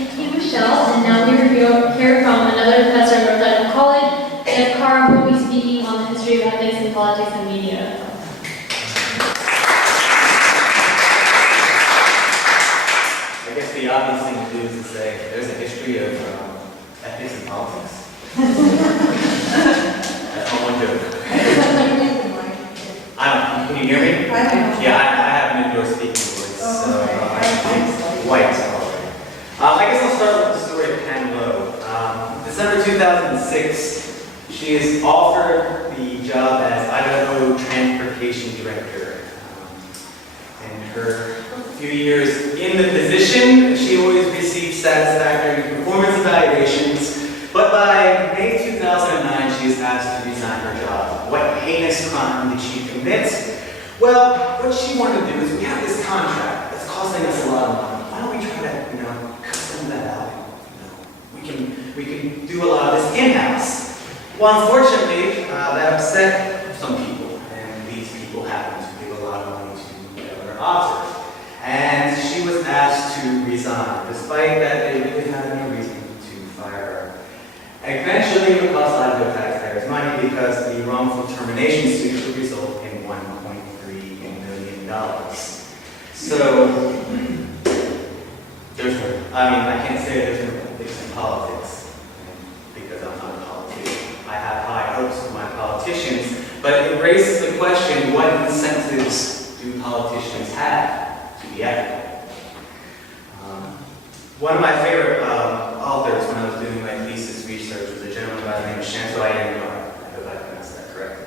And now we hear from another professor at North Idaho College, Geoff Carr, who will be speaking on the history of ethics in politics and media. I guess the obvious thing to do is to say there's a history of ethics in politics. That's all one joke. Can you hear me? Yeah, I have an indoor speaking voice, so I'm white. I guess I'll start with the story of Pam Lowe. December 2006, she is offered the job as Idaho Transportation Director. In her few years in the position, she always received satisfactory performance evaluations, but by May 2009, she is asked to resign her job. What heinous crime did she commit? Well, what she wanted to do is, we have this contract that's costing us a lot of money. Why don't we try to, cut some of that out? We can do a lot of this in-house. Well, unfortunately, that upset some people, and these people happened to give a lot of money to the other officers. And she was asked to resign, despite that they really had no reason to fire her. Eventually, it would cost Idaho taxpayers money because the wrongful termination suit would result in $1.3 million. So, I can't say there's no ethics in politics because I'm not a politician. I have high hopes for my politicians, but it raises the question, what incentives do politicians have to be ethical? One of my favorite authors when I was doing my thesis research was a gentleman by the name of Chantal. I hope I pronounced that correctly.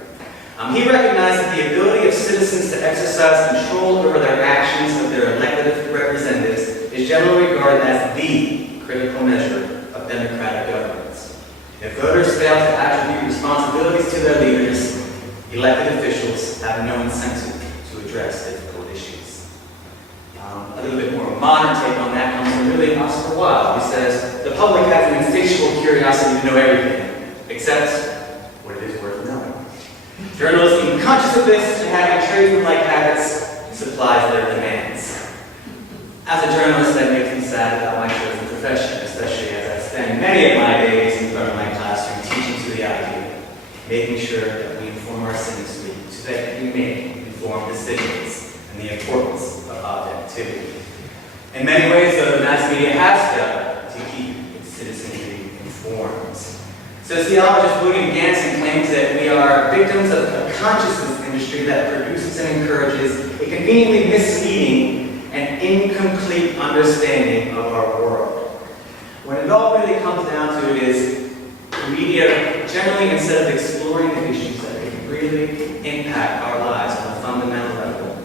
He recognized that the ability of citizens to exercise control over their actions of their elected representatives is generally regarded as the critical measure of democratic governance. If voters fail to attribute responsibilities to their leaders, elected officials have no incentive to address difficult issues. A little bit more modern take on that comes from really Oscar Wilde, who says, the public has an insatiable curiosity to know everything, except what it is worth knowing. Journalists, being conscious of this and having tradesman-like habits, supplies their demands. As a journalist, that makes me sad about my chosen profession, especially as I spend many of my days in front of my classroom teaching to the idea, making sure that we inform our citizenry so that we make informed decisions and the importance of objectivity. In many ways, though, the mass media has failed to keep its citizenry informed. Sociologist William Ganson claims that we are victims of a consciousness industry that produces and encourages a conveniently misleading and incomplete understanding of our world. When it all really comes down to it is, the media generally, instead of exploring the issues that can really impact our lives on a fundamental level,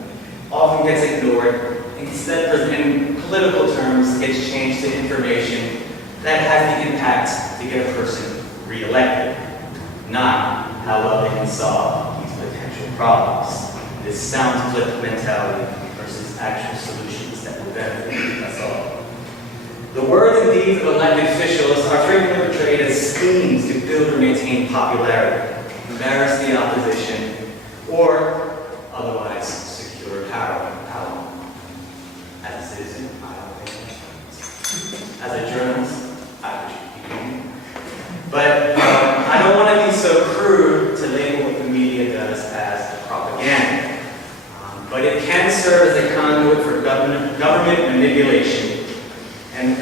often gets ignored. Instead, in political terms, gets changed to information that has the impact to get a person re-elected, not how well they can solve these potential problems. This sound clip mentality versus actual solutions that will benefit us all. The words and deeds of elected officials are frequently portrayed as schemes to build or maintain popularity, embarrass the opposition, or otherwise secure power. As a citizen, I don't think that's right. As a journalist, I wish you could be me. But I don't want to be so crude to label what the media does as propaganda. But it can serve as a conduit for government manipulation and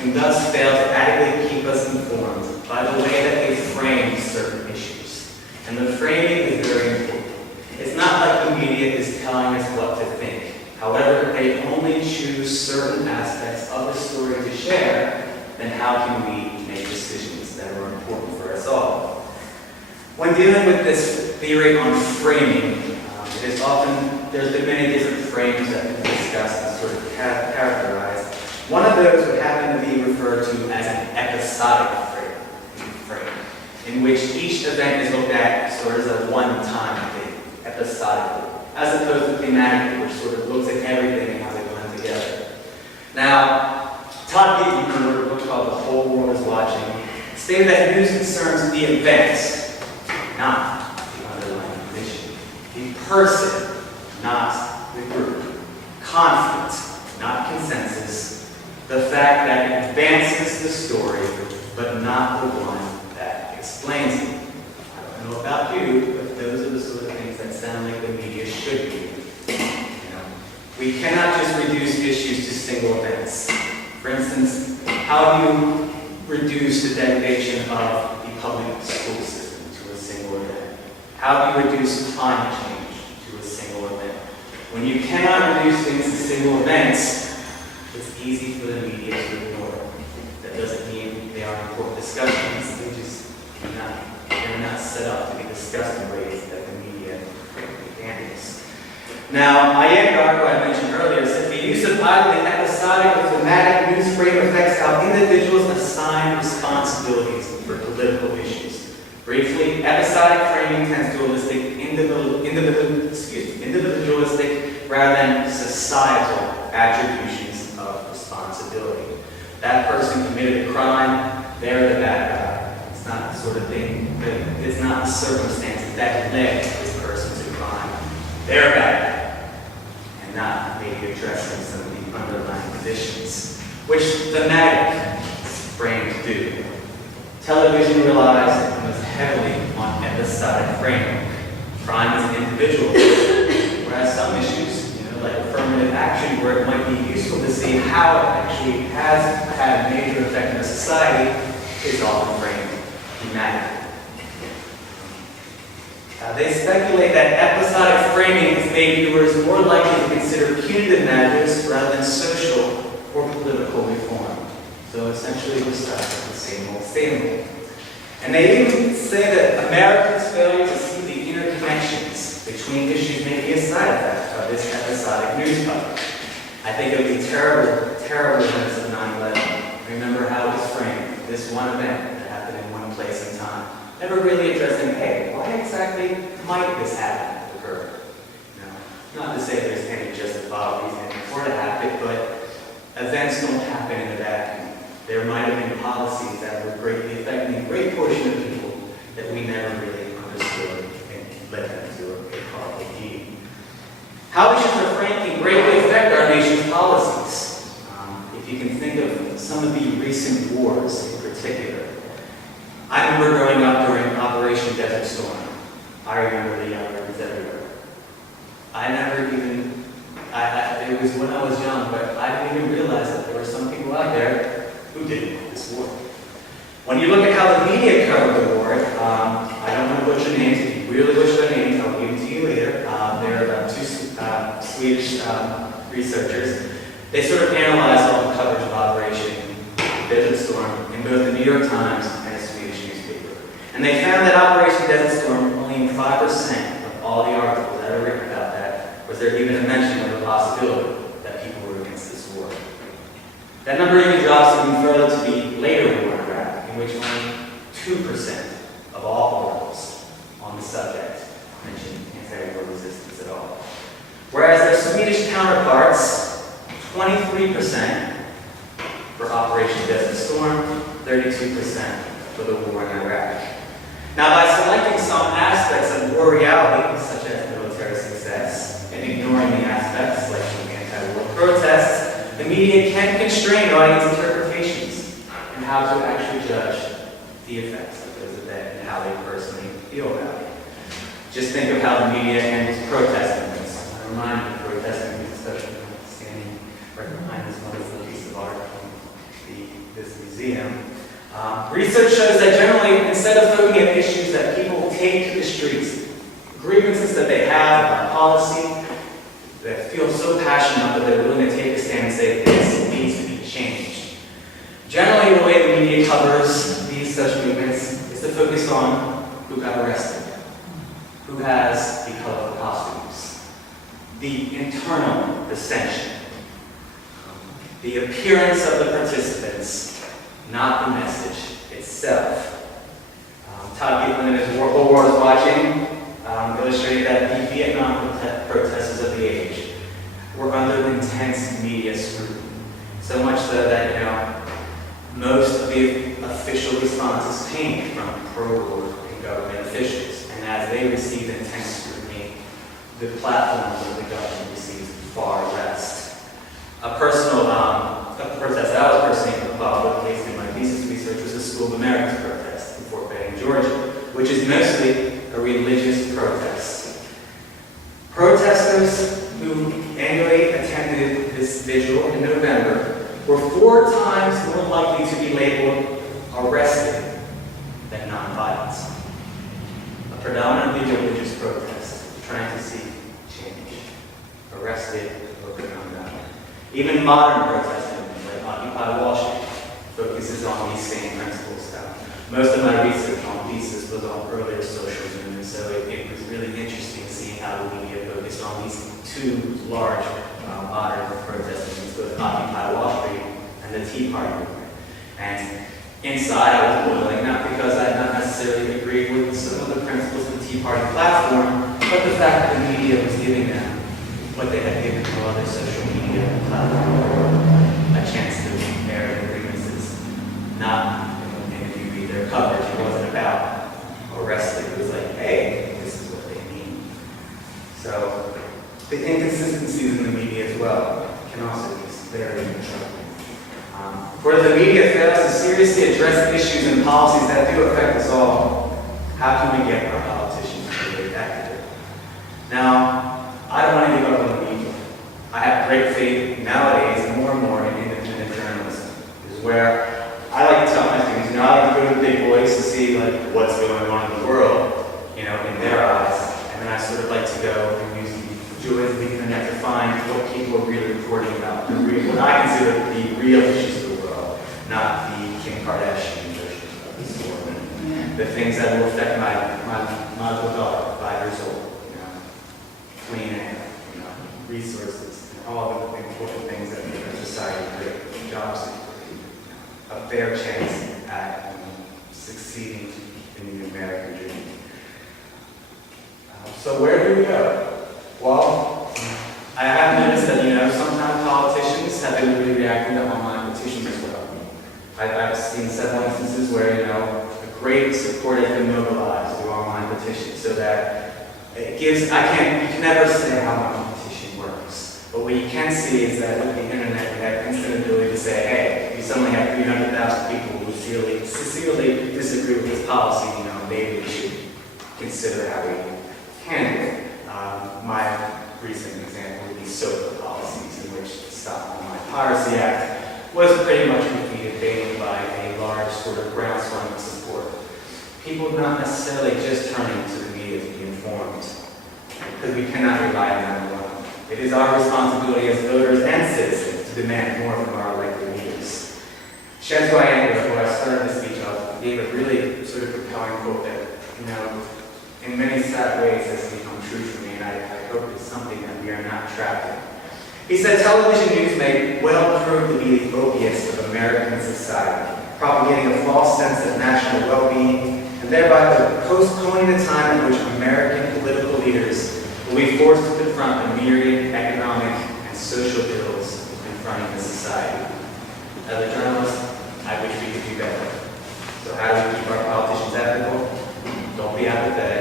can thus fail to adequately keep us informed by the way that they frame certain issues. And the framing is very important. It's not like the media is telling us what to think. However, if they only choose certain aspects of the story to share, then how can we make decisions that are important for us all? When dealing with this theory on framing, there's been many different frames that have been discussed and sort of characterized. One of those would happen to be referred to as an episodic frame, in which each event is looked at sort of as a one-time thing, episodically, as opposed to thematic, which sort of looks at everything and how they blend together. Now, Todd Beaton, who wrote a book called The Whole World is Watching, stated that news concerns the event, not the underlying condition. The person, not the group. Conflict, not consensus. the fact that it advances the story, but not the one that explains it. I don't know about you, but those are the sort of things that sound like the media should be. We cannot just reduce issues to single events. For instance, how do you reduce the degradation of the public school system to a single event? How do you reduce climate change to a single event? When you cannot reduce things to single events, it's easy for the media to ignore it. That doesn't mean they aren't important discussions. They're not set up to be discussed in ways that the media handles. Now, Carr, who I mentioned earlier, said the use of either the episodic or thematic news frame affects how individuals assign responsibilities for political issues. Briefly, episodic framing tends to elicit individualistic rather than societal attributions of responsibility. That person committed a crime, they're the bad guy. It's not the sort of thing, it's not the circumstances that led this person to crime. They're bad guy. And not maybe addressing some of the underlying conditions, which thematic frames do. Television relies almost heavily on episodic framing. Crime is an individual, whereas some issues, like affirmative action, where it might be useful to see how it actually has had a major effect on society, is often framed thematically. They speculate that episodic framing has made viewers more likely to consider punitive measures rather than social or political reform. So essentially, we're stuck with the same old. And they even say that Americans' failure to see the interconnections between issues may be a side effect of this episodic news coverage. I think it would be terrible events of 9/11. Remember how it was framed, this one event that happened in one place and time. Never really addressing, hey, why exactly might this happen to occur? Not to say there's any justifiable reason for it to happen, but events don't happen in a vacuum. There might have been policies that were greatly affecting a great portion of people that we never really understood and led them to a horrible deed. How issues are frankly greatly affect our nation's policies. If you can think of some of the recent wars in particular. I remember growing up during Operation Desert Storm. I remember the youngers everywhere. It was when I was young, but I didn't even realize that there were some people out there who didn't want this war. When you look at how the media covered the war, I don't want to butcher names. If you really butcher their names, I'll give them to you later. They're two Swedish researchers. They sort of analyzed all the coverage of Operation Desert Storm in both the New York Times and a Swedish newspaper. And they found that Operation Desert Storm, only 5% of all the articles that are written about that, was there even a mention of the possibility that people were against this war. That number even drops even further to the later war in Iraq, in which only 2% of all articles on the subject mentioned anti-war resistance at all. Whereas their Swedish counterparts, 23% for Operation Desert Storm, 32% for the war in Iraq. Now, by selecting some aspects of war reality, such as military success, and ignoring the aspects like the anti-war protests, the media can constrain audience interpretations and how to actually judge the effects of those events and how they personally feel about it. Just think of how the media handles protest movements. I remind you of protest movements, especially when I'm standing right behind this wonderful piece of art from this museum. Research shows that generally, instead of looking at issues that people take to the streets, grievances that they have about policy, that feel so passionate that they're willing to take a stand and say, this needs to be changed. Generally, the way the media covers these such movements is to focus on who got arrested, who has the colorful costumes, the internal dissension, the appearance of the participants, not the message itself. Todd Gittman in his War Wars Watching illustrated that the Vietnam protesters of the age were under intense media scrutiny. So much so that, most of the official responses came from pro-war and government officials. And as they received intense scrutiny, the platforms of the government received far less. A personal protest I which is mostly a religious protest. Protesters who annually attended this vigil in November were 4 times more likely to be labeled arrested than nonviolent. A predominantly religious protest trying to see change. Arrested or nonviolent. Even modern protest movements like Occupy Wall Street focuses on these same principles now. Most of my research on thesis was on earlier social movements, so it was really interesting seeing how the media focused on these 2 large modern protest movements, both Occupy Wall Street and the Tea Party movement. And inside I was boiling, not because I not necessarily agreed with some of the principles of the Tea Party platform, but the fact that the media was giving them what they had given to other social media platforms, a chance to air their grievances. Not, and if you read their coverage, it wasn't about arresting. It was like, hey, this is what they mean. So the inconsistencies in the media as well can also be very troubling. Where the media fails to seriously address issues and policies that do affect us all, how can we get our politicians to be accurate? Now, I don't want to give up on the media. I have great faith nowadays more and more in independent journalism. This is where I like to tell my students, I like to go to the big boys to see what's going on in the world, in their eyes. And then I sort of like to go and use the joys of the internet to find what people are really reporting about, what I consider the real issues of the world, not the Kim Kardashian version of the story. The things that will affect my little daughter, 5 years old, clean air, resources, and all the important things that make our society great, job security, a fair chance at succeeding in the American dream. So where do we go? Well, I have noticed that sometimes politicians have been really reacting to online petitions as well. I've seen several instances where a great support has been mobilized through online petitions, so that it gives. You can never say how much petition works, but what you can see is that with the internet, we have instant ability to say, hey, we suddenly have 300,000 people who sincerely disagree with this policy. Maybe we should consider how we handle it. My recent example would be SOPA policies, in which the Stop Online Piracy Act was pretty much defeated daily by a large sort of groundswell of support. People not necessarily just turning to the media to be informed, because we cannot rely on them alone. It is our responsibility as voters and citizens to demand more from our elected leaders. Chantal Idaho, who I started the speech off, gave a really sort of compelling quote that, in many sad ways has become true for me, and I hope it's something that we are not trapped in. He said, television news may well prove to be the opiates of American society, propagating a false sense of national well-being, and thereby postponing the time at which American political leaders will be forced to confront the myriad economic and social ills confronting the society. As a journalist, I wish we could do better. So how do we keep our politicians ethical? Don't be apathetic.